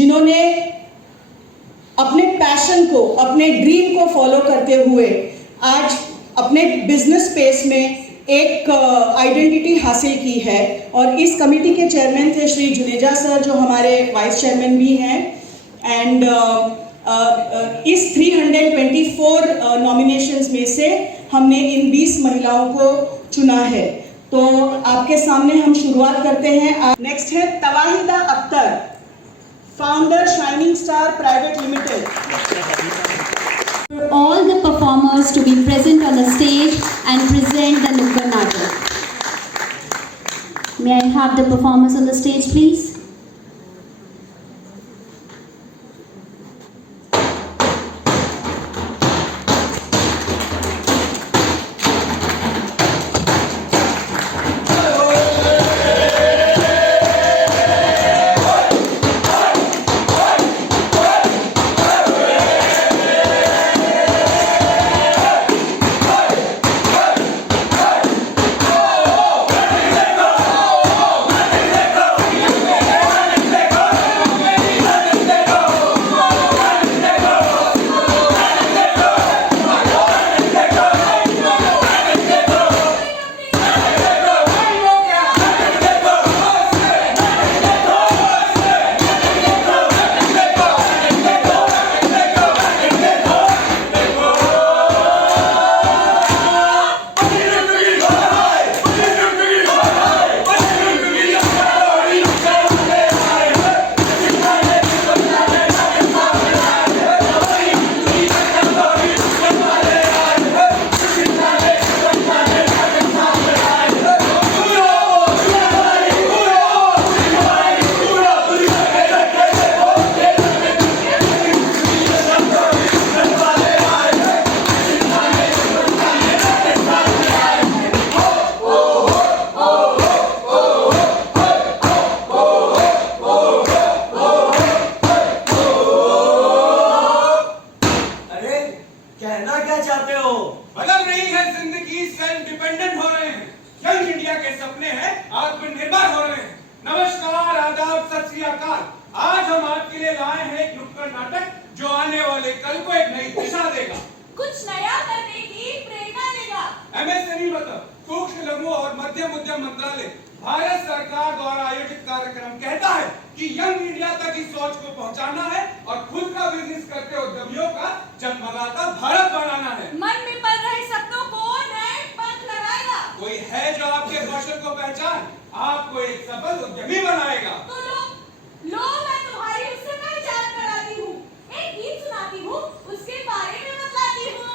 जिन्होंने अपने पैशन को, अपने ड्रीम को फॉलो करते हुए आज अपने बिजनेस स्पेस में एक आइडेंटिटी हासिल की है। और इस कमेटी के चेयरमैन थे श्री जुनेजा सर, जो हमारे वाइस चेयरमैन भी हैं। एंड इस 324 नॉमिनेशंस में से हमने इन 20 महिलाओं को चुना है। तो आपके सामने हम शुरुआत करते हैं। नेक्स्ट है Tawahida Akhtar, founder shining star private limited. All the performers to be present on the stage and present the Nukkad Natak. May I have the performers on the stage, please? कहना क्या चाहते हो? बदल रही है जिंदगी, सेल्फ डिपेंडेंट हो रहे हैं, यंग इंडिया के सपने हैं आत्मनिर्भर हो रहे हैं। नमस्कार, आदाब, सत श्री अकाल। आज हम आपके लिए लाए हैं एक नुक्कड़ नाटक जो आने वाले कल को एक नई दिशा देगा, कुछ नया करने की प्रेरणा देगा। एमएसएमई मतलब सूक्ष्म लघु और मध्यम उद्यम मंत्रालय भारत सरकार द्वारा आयोजित कार्यक्रम कहता है कि यंग इंडिया तक इस सोच को पहुंचाना है और खुद का बिजनेस करते उद्यमियों का जगमगाता भारत बनाना है। मन में पल रहे सपनों को नए पंख लगाएगा। कोई है जो आपके कौशल को पहचान आपको एक सफल उद्यमी बनाएगा। तो लो मैं तुम्हारी उससे पहचान कराती हूँ, एक गीत सुनाती हूँ, उसके बारे में बताती हूँ।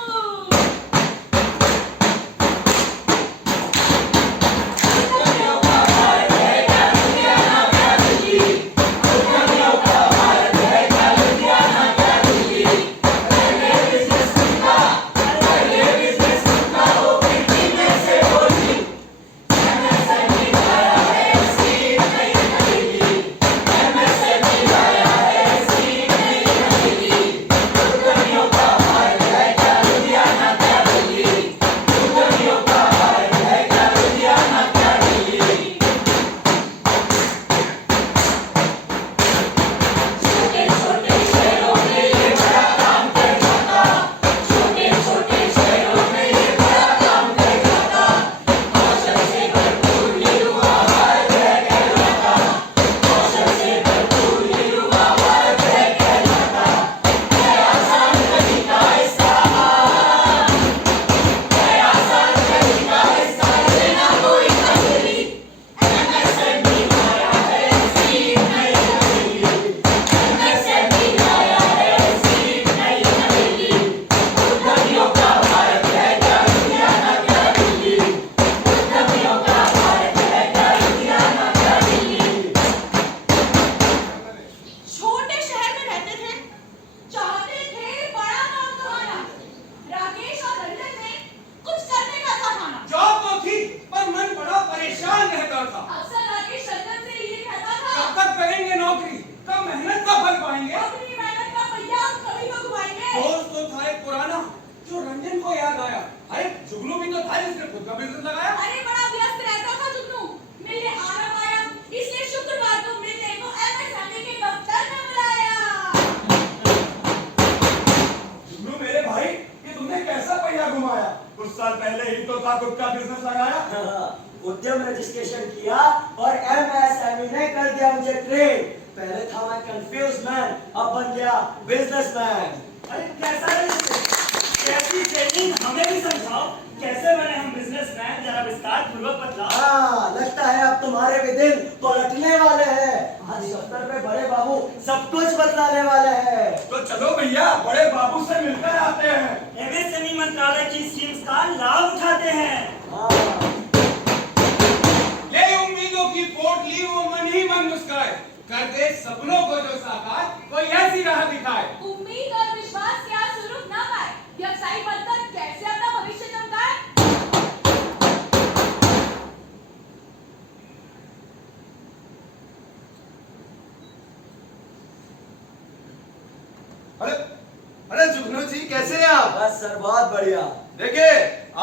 मिलने आना पाया, इसलिए शुक्रवार को मिलने को एमएसएमई के दफ्तर में बुलाया। तो था खुद का बिजनेस लगाया। उद्यम रजिस्ट्रेशन किया और एमएसएमई ने कर दिया मुझे ट्रेन। पहले था मैं कंफ्यूज मैन, अब बन गया बिजनेसमैन। अरे कैसा रजिस्ट्रेशन, कैसी ट्रेनिंग, हमें भी समझाओ कैसे बने हम बिजनेसमैन, जरा विस्तार पूर्वक बतलाओ। हाँ, लगता है अब तुम्हारे भी दिन पलटने वाले हैं। आज दफ्तर में बड़े बाबू सब कुछ बतलाने वाले हैं। तो चलो भैया बड़े बाबू से मिलकर आते हैं। एमएसएमई मंत्रालय की स्कीम्स का लाभ उठाते हैं। हाँ, ले उम्मीदों की पोटली वो मन ही मन मुस्काए, कर दे सपनों को जो साकार, कोई ऐसी राह दिखाए। उम्मीद और विश्वास के आंसू रुक ना पाए, व्यवसायी बनकर कैसे अपना भविष्य चमकाए। अरे अरे जुगनू जी कैसे हैं आप? बस सर बहुत बढ़िया। देखिए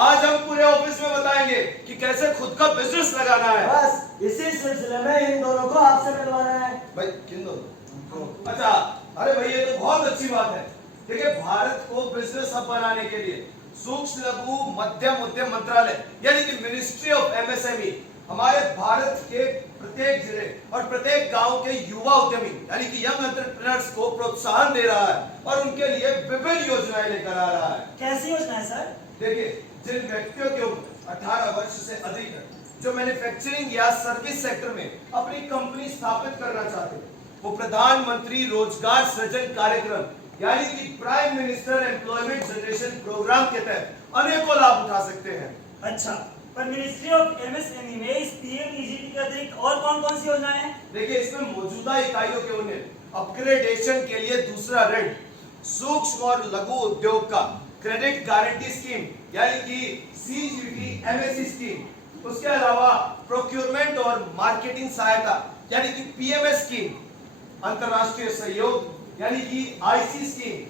आज हम पूरे ऑफिस में बताएंगे कि कैसे खुद का बिजनेस लगाना है। बस इसी सिलसिले में इन दोनों को आपसे मिलवाना है। भाई किन दोनों? अच्छा, अरे भाई ये तो बहुत अच्छी बात है। देखिए भारत को बिजनेस हब बनाने के लिए सूक्ष्म लघु मध्यम उद्यम मंत्रालय यानी कि मिनिस्ट्री ऑफ एमएसएमई हमारे भारत के प्रत्येक जिले और प्रत्येक गांव के युवा उद्यमी यानी कि यंग एंटरप्रेन्योर्स को प्रोत्साहन दे रहा है और उनके लिए विभिन्न योजनाएं लेकर आ रहा है। कैसी योजना है सर? देखिए जिन व्यक्तियों की उम्र 18 वर्ष से अधिक है, जो मैन्युफैक्चरिंग या सर्विस सेक्टर में अपनी कंपनी स्थापित करना चाहते हैं, वो प्रधानमंत्री रोजगार सृजन कार्यक्रम यानी कि prime minister employment generation programme के तहत अनेकों लाभ उठा सकते हैं। अच्छा, पर मिनिस्ट्री ऑफ एमएसएमई में इस पीएमईजीपी के अतिरिक्त और कौन-कौन सी योजनाएं हैं? देखिए इसमें मौजूदा इकाइयों के उन्नयन, अपग्रेडेशन के लिए दूसरा ऋण, सूक्ष्म और लघु उद्योग का क्रेडिट गारंटी स्कीम यानी कि सीजीटी एमएससी स्कीम, उसके अलावा प्रोक्योरमेंट और मार्केटिंग सहायता यानी कि पीएमएस स्कीम, अंतरराष्ट्रीय सहयोग यानी कि आईसी स्कीम,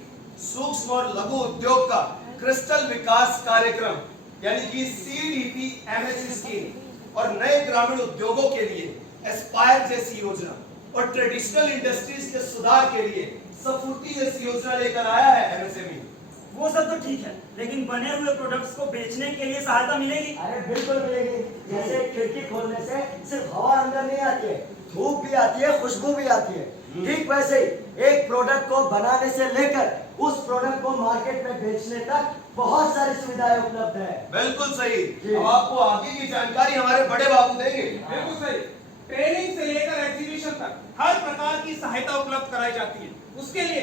सूक्ष्म और लघु उद्योग का क्रिस्टल विकास कार्यक्रम यानी कि सीडीपी एमएससी स्कीम और नए ग्रामीण उद्योगों के लिए एस्पायर जैसी योजना और ट्रेडिशनल इंडस्ट्रीज के सुधार के लिए सफूर्ती जैसी योजना लेकर आया है एमएसएमई। वो सब तो ठीक है, लेकिन बने हुए प्रोडक्ट्स को बेचने के लिए सहायता मिलेगी? अरे बिल्कुल मिलेगी। जैसे खिड़की खोलने से सिर्फ हवा अंदर नहीं आती है, धूप भी आती है, खुशबू भी आती है। ठीक वैसे ही एक प्रोडक्ट को बनाने से लेकर उस प्रोडक्ट को मार्केट में बेचने तक बहुत सारी सुविधाएं उपलब्ध है। बिल्कुल सही। अब आपको आगे की जानकारी हमारे बड़े बाबू देंगे। बिल्कुल सही। ट्रेनिंग से लेकर एग्जीबिशन तक हर प्रकार की सहायता उपलब्ध कराई जाती है। उसके लिए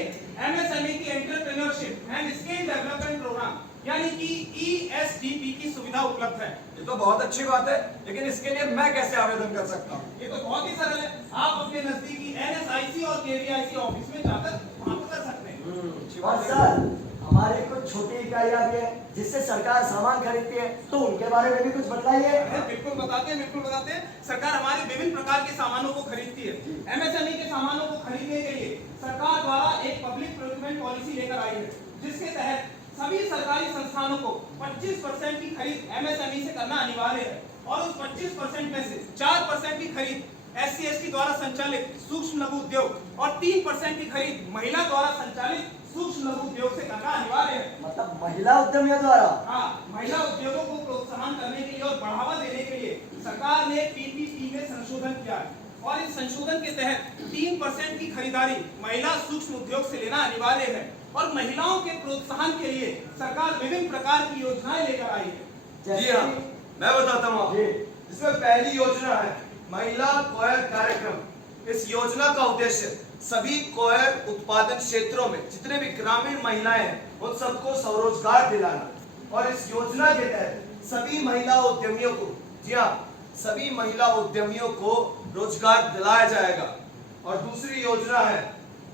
एमएसएमई की entrepreneurship and skill development programme यानी कि ईएसडीपी की सुविधा उपलब्ध है। ये तो बहुत अच्छी बात है, लेकिन इसके लिए मैं कैसे आवेदन कर सकता हूँ? ये तो बहुत ही सरल है। आप अपने नजदीकी एनएसआईसी और केवीआईसी ऑफिस में जाकर वहां पर कर सकते हैं। और सर हमारी कुछ छोटी इकाइयां भी है जिससे सरकार सामान खरीदती है, तो उनके बारे में भी कुछ बताइए। बिल्कुल बताते हैं, बिल्कुल बताते हैं। सरकार हमारे विभिन्न प्रकार के सामानों को खरीदती है। एमएसएमई के सामानों को खरीदने के लिए सरकार द्वारा एक पब्लिक प्रोक्योरमेंट पॉलिसी लेकर आई है, जिसके तहत सभी सरकारी संस्थानों को 25% की खरीद एमएसएमई से करना अनिवार्य है और उस 25% में से 4% की खरीद एससी/एसटी द्वारा संचालित सूक्ष्म लघु उद्योग और 3% की खरीद महिला द्वारा संचालित सूक्ष्म लघु उद्योग से करना अनिवार्य है। मतलब महिला उद्यमियों द्वारा? हाँ, महिला उद्योगों को प्रोत्साहन करने के लिए और बढ़ावा देने के लिए सरकार ने पीपीपी में संशोधन किया है और इस संशोधन के तहत 3% की खरीदारी महिला सूक्ष्म उद्योग से लेना अनिवार्य है और महिलाओं के प्रोत्साहन के लिए सरकार विभिन्न प्रकार की योजनाएं लेकर आई है। जी हाँ, मैं बताता हूँ आपको। इसमें पहली योजना है महिला कोयर कार्यक्रम। इस योजना का उद्देश्य सभी कोयर उत्पादन क्षेत्रों में जितने भी ग्रामीण महिलाएं हैं उन सबको स्वरोजगार दिलाना और इस योजना के तहत सभी महिला उद्यमियों को, जी हाँ, सभी महिला उद्यमियों को रोजगार दिलाया जाएगा। और दूसरी योजना है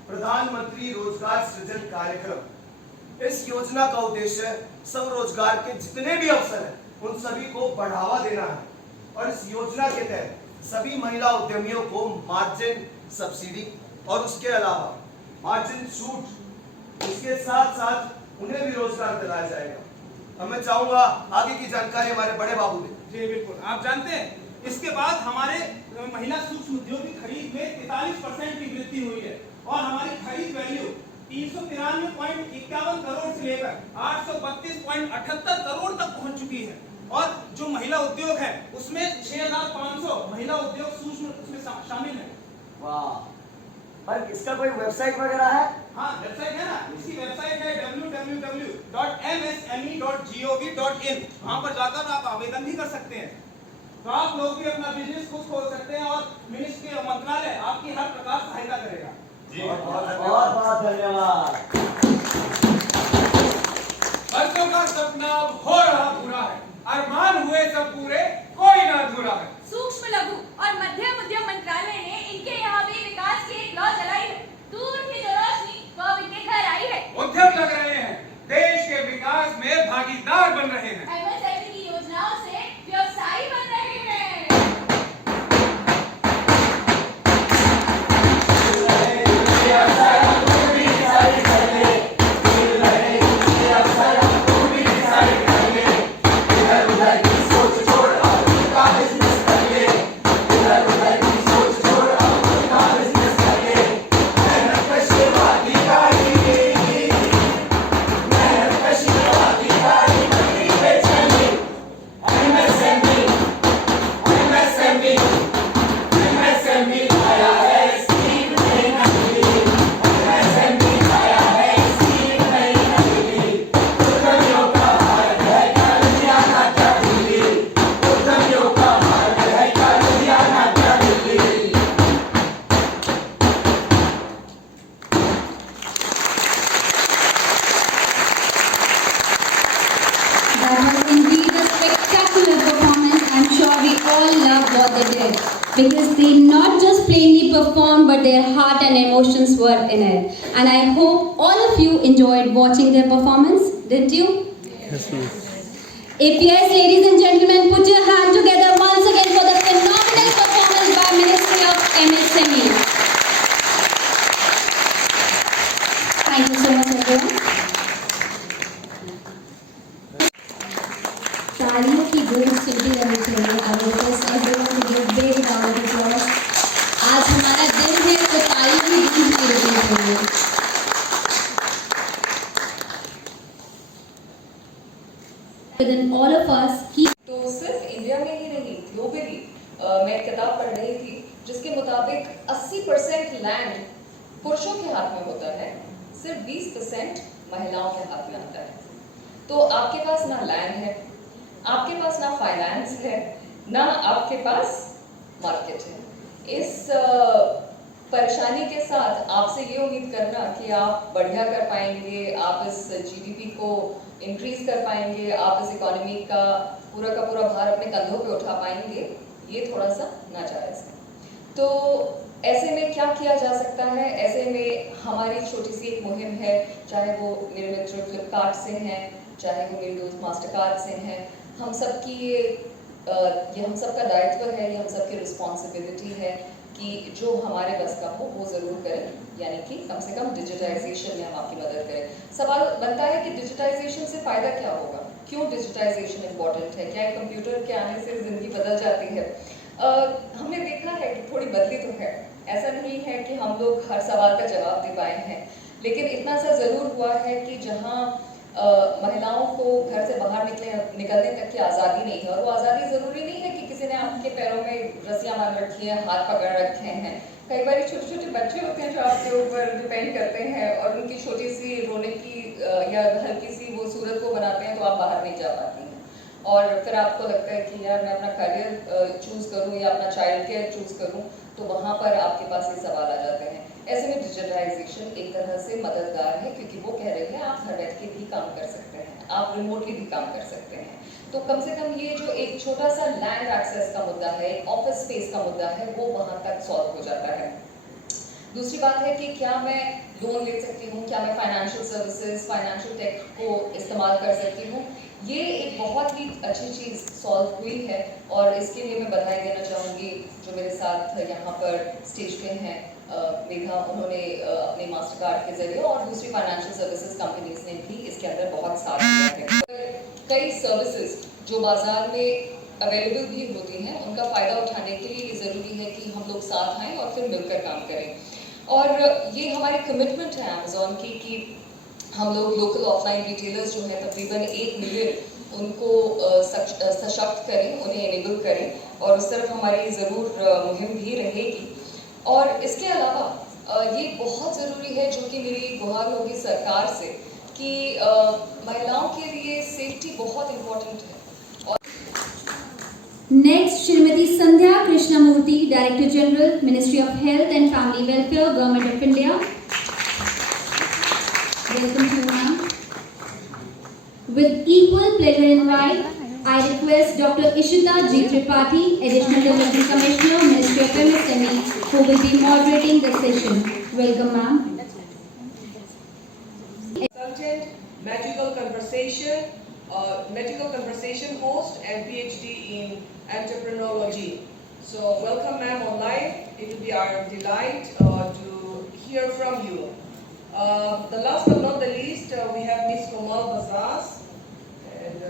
प्रधानमंत्री रोजगार सृजन कार्यक्रम। इस योजना का उद्देश्य स्वरोजगार के जितने भी अवसर हैं उन सभी को बढ़ावा देना है और इस योजना के तहत सभी महिला उद्यमियों को मार्जिन सब्सिडी और उसके अलावा मार्जिन छूट, इसके साथ साथ उन्हें भी रोजगार दिलाया जाएगा। अब मैं चाहूंगा आगे की जानकारी हमारे बड़े बाबू दें। जी बिल्कुल। आप जानते हैं इसके बाद हमारे महिला सूक्ष्म उद्योग की खरीद में 43% की वृद्धि हुई है और हमारी खरीद वैल्यू 393.51 करोड़ से लेकर 832.78 करोड़ तक पहुंच चुकी है। और जो महिला उद्योग है उसमें 6,500 महिला उद्योग सूक्ष्म उसमें शामिल है। वाह, पर इसका कोई वेबसाइट वगैरह है? हाँ, वेबसाइट है ना, इसकी वेबसाइट है www.msme.gov.in। वहां पर जाकर आप आवेदन भी कर सकते हैं। तो आप लोग भी अपना बिजनेस खुद खोल सकते हैं और मिनिस्ट्री मंत्रालय आपकी हर प्रकार सहायता करेगा। बहुत बहुत धन्यवाद। बच्चों का सपना अब हो रहा पूरा है, अरमान हुए सब पूरे, कोई ना अधूरा है। सूक्ष्म लघु और मध्यम उद्यम मंत्रालय ने इनके यहाँ भी विकास की एक लौ जलाई है। दूर की जो रोशनी वो अब इनके घर आई है। उद्यम लग रहे हैं, देश के विकास में भागीदार बन रहे हैं। MSME की योजनाओं से व्यवसायी बन रहे हैं। That was indeed a spectacular performance. I'm sure we all loved what they did because they not just plainly performed, but their heart and emotions were in it. And I hope all of you enjoyed watching their performance. Did you? Yes, ma'am. If yes, ladies and gentlemen, put your hand together once again for the phenomenal performance by Ministry of MSME. Thank you so much, everyone. तालियों की गूंज सुनती रहनी चाहिए। I would request everyone to give big round of applause. आज हमारा दिन है तो तालियों की गूंज नहीं रुकनी चाहिए। Within all of us, keep तो सिर्फ इंडिया में ही नहीं, ग्लोबली मैं एक किताब पढ़ रही थी जिसके मुताबिक 80% लैंड पुरुषों के हाथ में होता है, सिर्फ 20% महिलाओं के हाथ में आता है। तो आपके पास ना लैंड है, आपके पास ना फाइनेंस है, ना आपके पास मार्केट है। इस परेशानी के साथ आपसे ये उम्मीद करना कि आप बढ़िया कर पाएंगे, आप इस जीडीपी को इंक्रीज कर पाएंगे, आप इस इकोनॉमी का पूरा भार अपने कंधों पे उठा पाएंगे, ये थोड़ा सा नाजायज़ है। तो ऐसे में क्या किया जा सकता है? ऐसे में हमारी छोटी सी एक मुहिम है, चाहे वो मेरे मित्र फ्लिपकार्ट से हैं, चाहे वो मेरे दोस्त मास्टरकार्ड से हैं, हम सबकी ये हम सबका दायित्व है, ये हम सबकी रिस्पॉन्सिबिलिटी है कि जो हमारे बस का हो वो ज़रूर करें, यानी कि कम से कम डिजिटाइजेशन में हम आपकी मदद करें। सवाल बनता है कि डिजिटाइजेशन से फ़ायदा क्या होगा? क्यों डिजिटाइजेशन इम्पॉर्टेंट है? क्या कंप्यूटर के आने से ज़िंदगी बदल जाती है? हमने देखा है कि थोड़ी बदली तो है, ऐसा नहीं है कि हम लोग हर सवाल का जवाब दे पाए हैं, लेकिन इतना सा ज़रूर हुआ है कि जहाँ महिलाओं को घर से बाहर निकलने तक की आज़ादी नहीं है, और वो आज़ादी ज़रूरी नहीं है कि किसी ने आपके पैरों में रस्सियाँ बांध रखी हैं, हाथ पकड़ रखे हैं। कई बार छोटे छोटे बच्चे होते हैं जो आपके ऊपर डिपेंड करते हैं और उनकी छोटी सी रोने की या हल्की सी वो सूरत को बनाते हैं, तो आप बाहर नहीं जा पाती हैं। और फिर आपको लगता है कि यार मैं अपना करियर चूज़ करूँ या अपना चाइल्ड केयर चूज़ करूँ, तो वहाँ पर आपके पास ये सवाल आ जाते हैं। ऐसे में डिजिटलाइजेशन एक तरह से मददगार है, क्योंकि वो कह रहे हैं आप घर बैठ के भी काम कर सकते हैं, आप रिमोटली भी काम कर सकते हैं। तो कम से कम ये जो एक छोटा सा लैंड एक्सेस का मुद्दा है, एक ऑफिस स्पेस का मुद्दा है, वो वहाँ तक सॉल्व हो जाता है। दूसरी बात है कि क्या मैं लोन ले सकती हूँ, क्या मैं फाइनेंशियल सर्विसेज, फाइनेंशियल टेक को इस्तेमाल कर सकती हूँ? ये एक बहुत ही अच्छी चीज़ सॉल्व हुई है, और इसके लिए मैं बधाई देना चाहूँगी जो मेरे साथ यहाँ पर स्टेज पे हैं, मेघा, उन्होंने अपने मास्टरकार्ड के जरिए और दूसरी फाइनेंशियल सर्विसेज कंपनीज ने भी इसके अंदर बहुत साथ दिया है। कई सर्विसेज जो बाजार में अवेलेबल भी होती हैं, उनका फ़ायदा उठाने के लिए ये ज़रूरी है कि हम लोग साथ आएँ और फिर मिलकर काम करें। और ये हमारी कमिटमेंट है अमेज़ॉन की कि हम लोग लोकल ऑफलाइन रिटेलर्स जो हैं तकरीबन 1 मिलियन उनको सशक्त करें, उन्हें इनेबल करें और उस तरफ हमारी ज़रूर मुहिम भी रहेगी। और इसके अलावा ये बहुत ज़रूरी है, जो कि मेरी गुहार होगी सरकार से, कि महिलाओं के लिए सेफ्टी बहुत इम्पोर्टेंट है। Next, Shrimati Sandhya Krishnamurthy, Director General, Ministry of Health and Family Welfare, Government of India. Welcome to you, ma'am. With equal pleasure and pride, I request Dr. Ishita G. Tripathi, Additional Development Commissioner, Ministry of MSME, who will be moderating the session. Welcome, ma'am. Consultant, medical conversation host and PhD in entrepreneurology. So welcome ma'am online. It will be our delight to hear from you. The last but not the least, we have Ms. Komal Bazaz. And,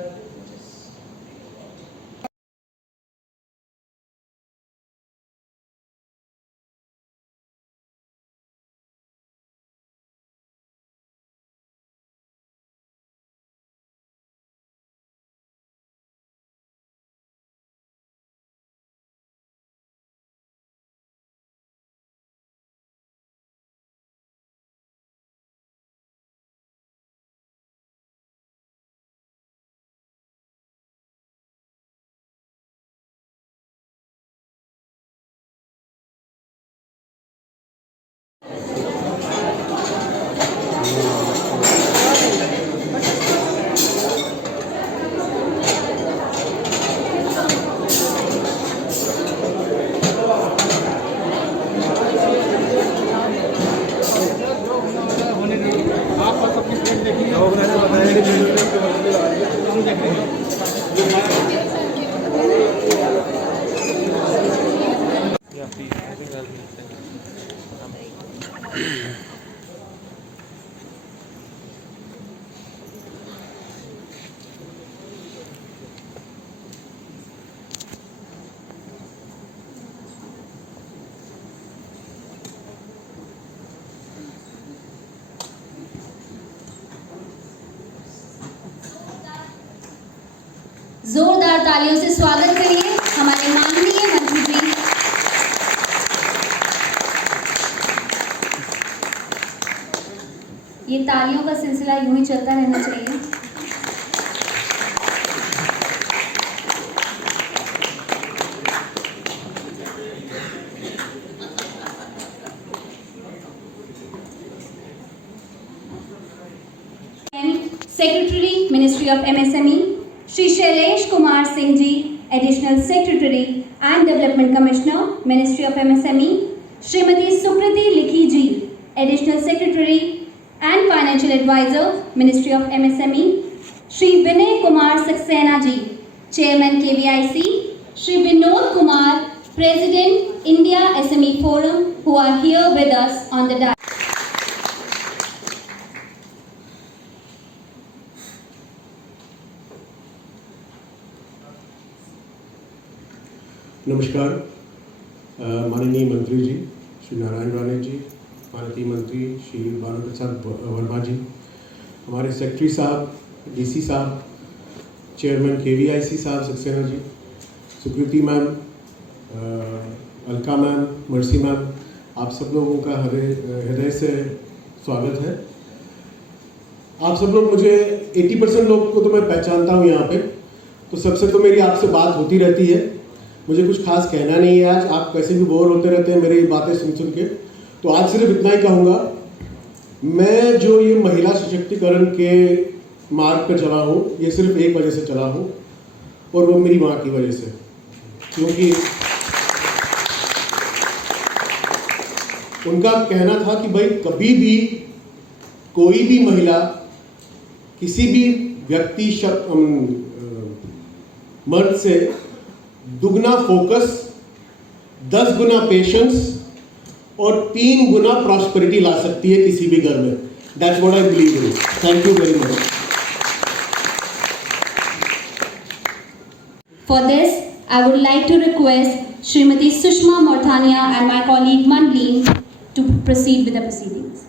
जोरदार तालियों से स्वागत करिए हमारे माननीय मंत्री जी। ये तालियों का सिलसिला यूं ही चलता रहना चाहिए। Secretary, Ministry of MSME, Shri Shailesh Kumar Singh ji, Additional Secretary and Development Commissioner, Ministry of MSME, Shrimati Sukriti Likhi ji, Additional Secretary and Financial Advisor, Ministry of MSME, Shri Vinay Kumar Saxena ji, Chairman KVIC, Shri Vinod Kumar, President India SME Forum, who are here with us on the dais. नमस्कार माननीय मंत्री जी श्री नारायण राणे जी, माननीय मंत्री श्री भानु प्रसाद वर्मा जी, हमारे secretary साहब, DC साहब, chairman KVIC साहब Saxena ji, Sukriti ma'am, Alka ma'am, Mercy ma'am, आप सब लोगों का हृदय से स्वागत है। आप सब लोग मुझे 80% लोग को तो मैं पहचानता हूँ यहाँ पे, तो सबसे तो मेरी आपसे बात होती रहती है। मुझे कुछ खास कहना नहीं है आज, आप कैसे भी बोर होते रहते हैं मेरी बातें सुन के, तो आज सिर्फ इतना ही कहूँगा। मैं जो ये महिला सशक्तिकरण के मार्ग पर चला हूँ, ये सिर्फ एक वजह से चला हूँ, और वो मेरी माँ की वजह से, क्योंकि उनका कहना था कि भाई कभी भी कोई भी महिला किसी भी व्यक्ति मर्द से दुगना फोकस, 10 गुना पेशेंस और 3 गुना प्रॉस्पेरिटी ला सकती है किसी भी घर में। That's what I believe in. Thank you very much. For this, I would like to request Srimati Sushma Morthania and my colleague Manleen to proceed with the proceedings.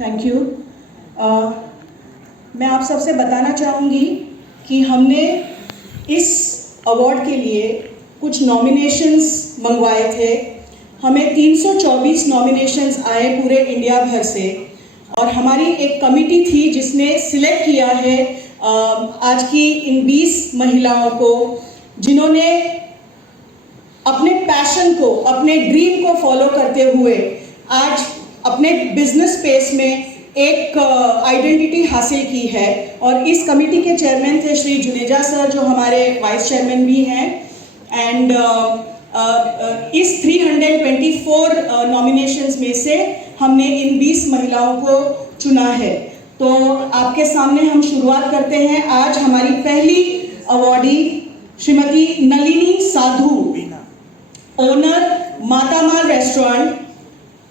Thank you. मैं आप सबसे बताना चाहूँगी कि हमने इस अवार्ड के लिए कुछ नॉमिनेशंस मंगवाए थे। हमें 324 नॉमिनेशंस आए पूरे इंडिया भर से, और हमारी एक कमिटी थी जिसने सिलेक्ट किया है आज की इन 20 महिलाओं को, जिन्होंने अपने पैशन को, अपने ड्रीम को फॉलो करते हुए आज अपने बिजनेस स्पेस में एक आइडेंटिटी हासिल की है। और इस कमेटी के चेयरमैन थे श्री जुनेजा सर, जो हमारे वाइस चेयरमैन भी हैं। एंड इस 324 नॉमिनेशंस में से हमने इन 20 महिलाओं को चुना है। तो आपके सामने हम शुरुआत करते हैं। आज हमारी पहली awardee Shrimati Nalini Sadhu, owner Matamaal restaurant.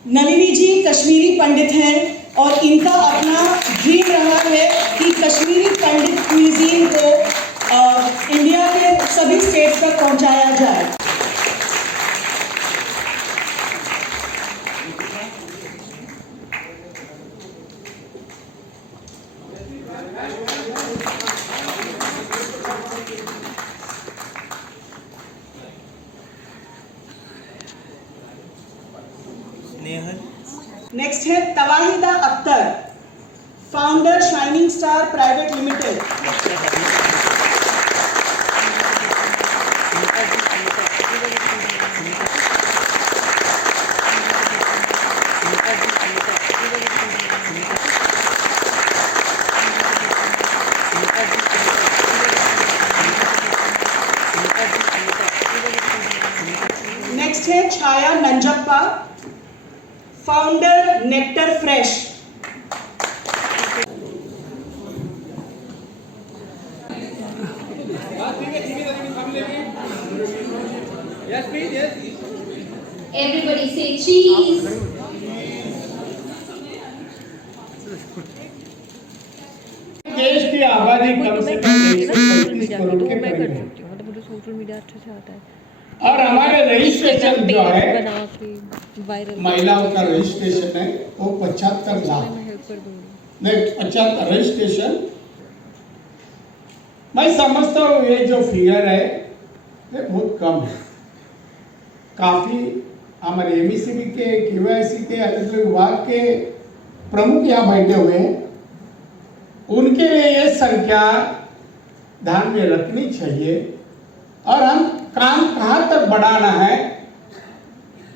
Nalini ji Kashmiri Pandit हैं और इनका अपना ड्रीम रहा है कि कश्मीरी पंडित क्विजीन को इंडिया के सभी स्टेट्स तक पहुंचाया जाए। नेक्स्ट है Tawahida Akhtar, founder shining star private limited. Next है Chhaya Nanjappa, founder nectar fresh. Everybody say cheese. देश की आबादी कम से कम 135 करोड़ के करीब है, सोशल मीडिया अच्छे से आता है। और हमारे रजिस्ट्रेशन जो है महिलाओं का रजिस्ट्रेशन है वो 75 लाख नहीं 75 रजिस्ट्रेशन। मैं समझता हूँ ये जो फिगर है ये बहुत कम है। काफी हमारे एमईसीबी के केवाईसी के अलग अलग विभाग के प्रमुख यहाँ बैठे हुए हैं, उनके लिए ये संख्या ध्यान में रखनी चाहिए। और हम काम कहाँ तक बढ़ाना है,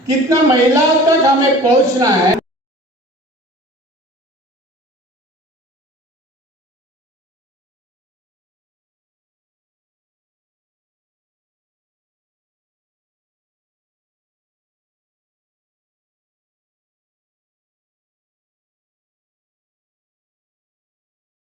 कितना महिलाओं तक हमें पहुंचना है।